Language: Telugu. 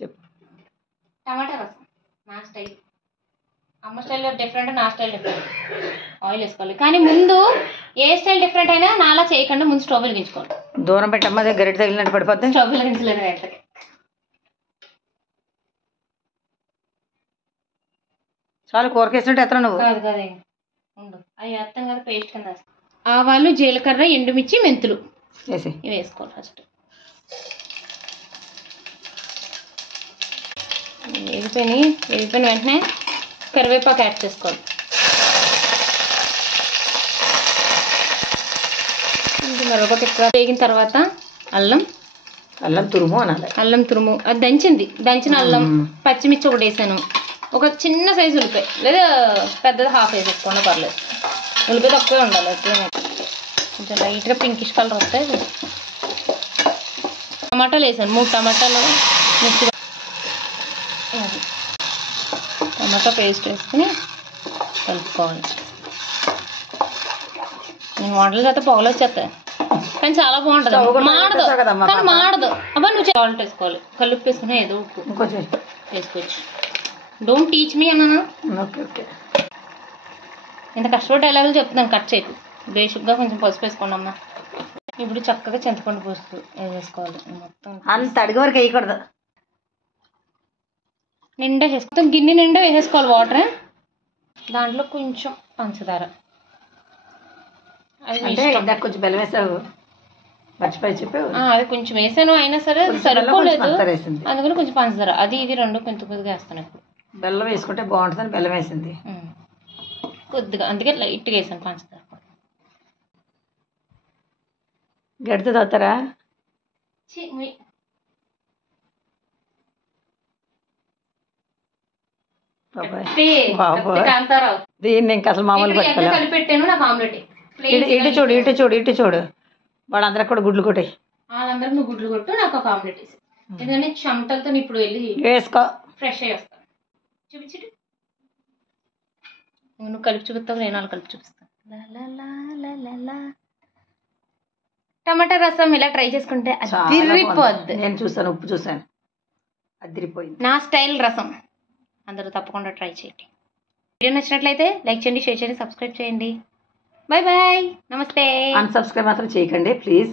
చెప్పు. టమాటా రసం నా స్టైల్. అమ్మ స్టైల్ డిఫరెంట్, నా స్టైల్ డిఫరెంట్. ఆయిల్ వేసుకోవాలి, కానీ ముందు ఏ స్టైల్ డిఫరెంట్ అయినా నాలా చేయకుండా ముందు స్టవ్ వెలిగించుకోవాలి. దూరం పెట్టమ్మా, గరిట తగిలినట్టు పడిపోద్ది. స్టవ్ వెలిగించలేదు వెంటనే. చాలు, కూరకేసినట్టు ఎత్తరా నువ్వు? కాదు కాదు, ఉండు, అవి వేస్తాం కదా పేస్ట్ కింద. ఆవాలు, జీలకర్ర, ఎండుమిర్చి, మెంతులు వేసి ఇవి వేసుకోవాలి ఫస్ట్. వేగిపోయిన వెంటనే కరివేపాకు యాడ్ చేసుకోవాలి. కరివేపాకు ఎక్కువ వేగిన తర్వాత అల్లం తురుము అనాలి. అల్లం తురుము, అది దంచిన అల్లం, పచ్చిమిర్చి ఒకటి వేసాను, ఒక చిన్న సైజు ఉల్లిపాయ, లేదా పెద్దది హాఫ్ వేసేసుకోండి పర్లేదు. ఉల్లిపాయ తక్కువే ఉండాలి, కొంచెం లైట్గా పింకిష్ కలర్ వస్తాయి. టమాటాలు వేసాను, 3 టమాటాలు మిక్సీ, టమాటా పేస్ట్ వేసుకుని కలుపుకోవాలి. నేను వంటలు చేస్తే పొగలు వచ్చేస్తాయి, కానీ చాలా బాగుంటుంది. మాడదు. అబ్బా నువ్వు సాల్ట్ వేసుకోవాలి, కలుపు వేసుకుని ఏదో ఉప్పు వేసుకోవచ్చు. డోంట్ టీచ్ మీ అన్నాను. ఇంత కష్టపడి డైలాగులు చెప్తున్నాను, కట్ చేయకు. బేసిక్గా కొంచెం పసుపు వేసుకోండి అమ్మా. ఇప్పుడు చక్కగా చింతపండు పులుసు వేసుకోవాలి. మొత్తం అంత అడిగి వరకు వేయకూడదు, నిండా వేసుకో, గిన్నె నిండా వేసేసుకోవాలి వాటర్. దాంట్లో కొంచెం పంచదార, అది కొంచెం బెల్లం వేసావు, మర్చిపోయి చెప్పావు. అది కొంచెం వేసాను, అయినా సరే సరిపోలేదు, అందుకని కొంచెం పంచదార, అది ఇది రెండు కొంచెం కొద్దిగా వేస్తాను. ఇప్పుడు బెల్లం వేసుకుంటే బాగుంటుందని బెల్లం వేసింది కొద్దిగా, అందుకే లైట్గా వేసాను పంచదార. గడితే తాగుతారా? దీన్ని ఇంకా అసలు మామూలు కలిపెట్టాను. నాకు ఆమ్లెట్ ఇటు చూడు వాళ్ళందరూ కూడా గుడ్లు కొట్టాయి. వాళ్ళందరూ నువ్వు గుడ్లు కొట్టు, నాకు ఒక ఆమ్లెట్ వేసి. ఎందుకంటే చెమటలతో ఇప్పుడు వెళ్ళి వేసుకో, ఫ్రెష్ అయ్యి వస్తాను. చూపించు, నువ్వు కలిపి చూపిస్తావు, నేను వాళ్ళు కలిపి చూపిస్తాను. టమాటా రసం ఇలా ట్రై చేసుకుంటే అదిరిపోద్ది. నేను చూసాను, ఉప్పు చూసాను, అదిరిపోయింది. నా స్టైల్ రసం అందరూ తప్పకుండా ట్రై చేయండి. వీడియో నచ్చినట్లయితే లైక్ చేయండి, షేర్ చేయండి, సబ్స్క్రైబ్ చేయండి. బాయ్ బాయ్, నమస్తే. అన్సబ్స్క్రైబ్ మాత్రం చేయకండి ప్లీజ్.